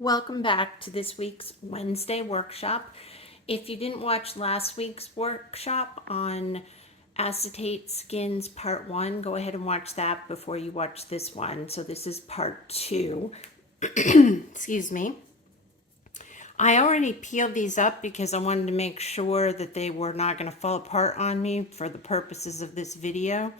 Welcome back to this week's Wednesday workshop. If you didn't watch last week's workshop on acetate skins part 1, go ahead and watch that before you watch this one. So this is part 2. Excuse me. I already peeled these up because I wanted to make sure that they were not going to fall apart on me for the purposes of this video.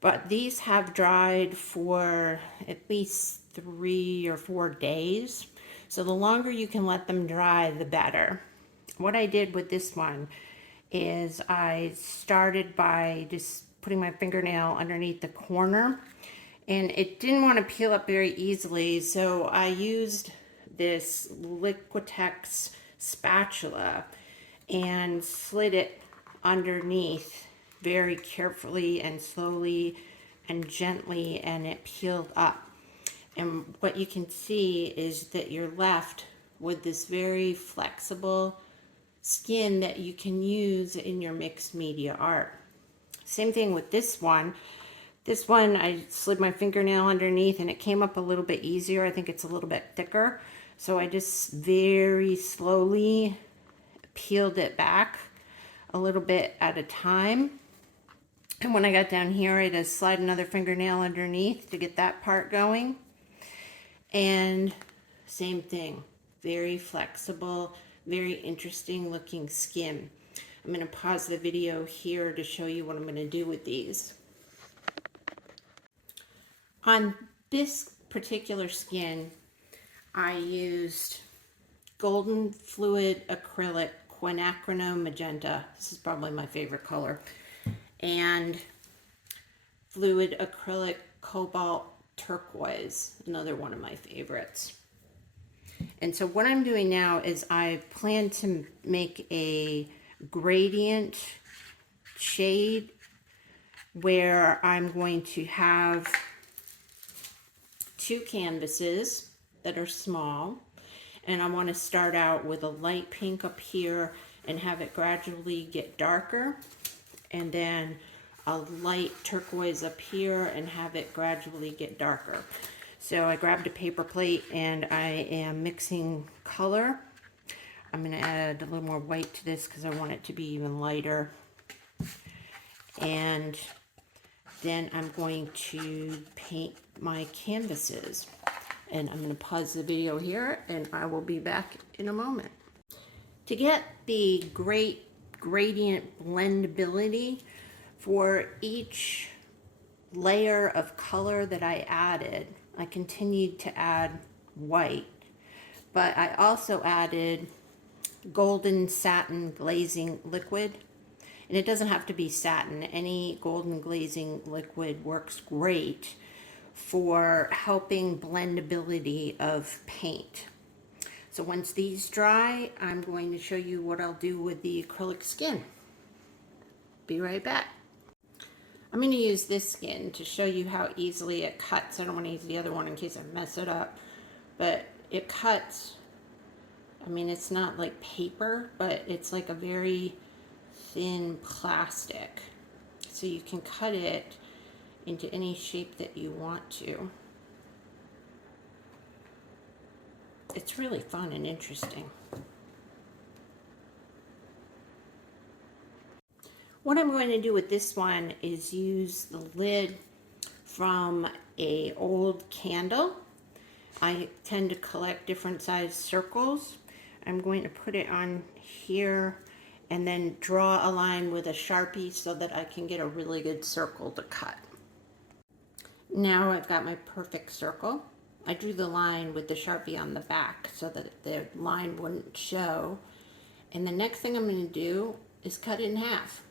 But these have dried for at least 3 or 4 days. So the longer you can let them dry, the better. What I did with this one is I started by just putting my fingernail underneath the corner, and it didn't want to peel up very easily, so I used this Liquitex spatula and slid it underneath very carefully and slowly and gently, and it peeled up. And what you can see is that you're left with this very flexible skin that you can use in your mixed media art. Same thing with this one. This one, I slid my fingernail underneath and it came up a little bit easier. I think it's a little bit thicker. So I just very slowly peeled it back a little bit at a time. And when I got down here, I just slide another fingernail underneath to get that part going. And same thing, very flexible, very interesting looking skin. I'm going to pause the video here to show you what I'm going to do with these. On this particular skin, I used Golden Fluid Acrylic Quinacridone Magenta. This is probably my favorite color. And Fluid Acrylic Cobalt Turquoise, another one of my favorites. And so what I'm doing now is I plan to make a gradient shade where I'm going to have 2 canvases that are small, and I want to start out with a light pink up here and have it gradually get darker, and then a light turquoise up here and have it gradually get darker. So I grabbed a paper plate and I am mixing color. I'm going to add a little more white to this because I want it to be even lighter. And then I'm going to paint my canvases. And I'm going to pause the video here and I will be back in a moment. To get the great gradient blendability for each layer of color that I added, I continued to add white, but I also added golden satin glazing liquid. And it doesn't have to be satin. Any golden glazing liquid works great for helping blendability of paint. So once these dry, I'm going to show you what I'll do with the acrylic skin. Be right back. I'm going to use this skin to show you how easily it cuts. I don't want to use the other one in case I mess it up, but it cuts. I mean, it's not like paper, but it's like a very thin plastic. So you can cut it into any shape that you want to. It's really fun and interesting. What I'm going to do with this one is use the lid from an old candle. I tend to collect different size circles. I'm going to put it on here and then draw a line with a Sharpie so that I can get a really good circle to cut. Now I've got my perfect circle. I drew the line with the Sharpie on the back so that the line wouldn't show. And the next thing I'm going to do is cut it in half.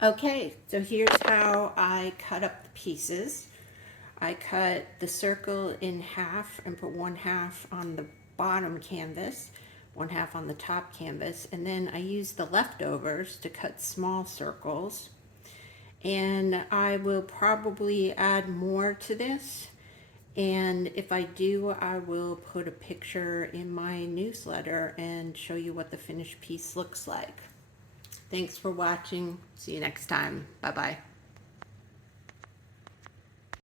Okay, so here's how I cut up the pieces. I cut the circle in half and put 1/2 on the bottom canvas, 1/2 on the top canvas, and then I used the leftovers to cut small circles. And I will probably add more to this, and if I do, I will put a picture in my newsletter and show you what the finished piece looks like. Thanks for watching. See you next time. Bye-bye.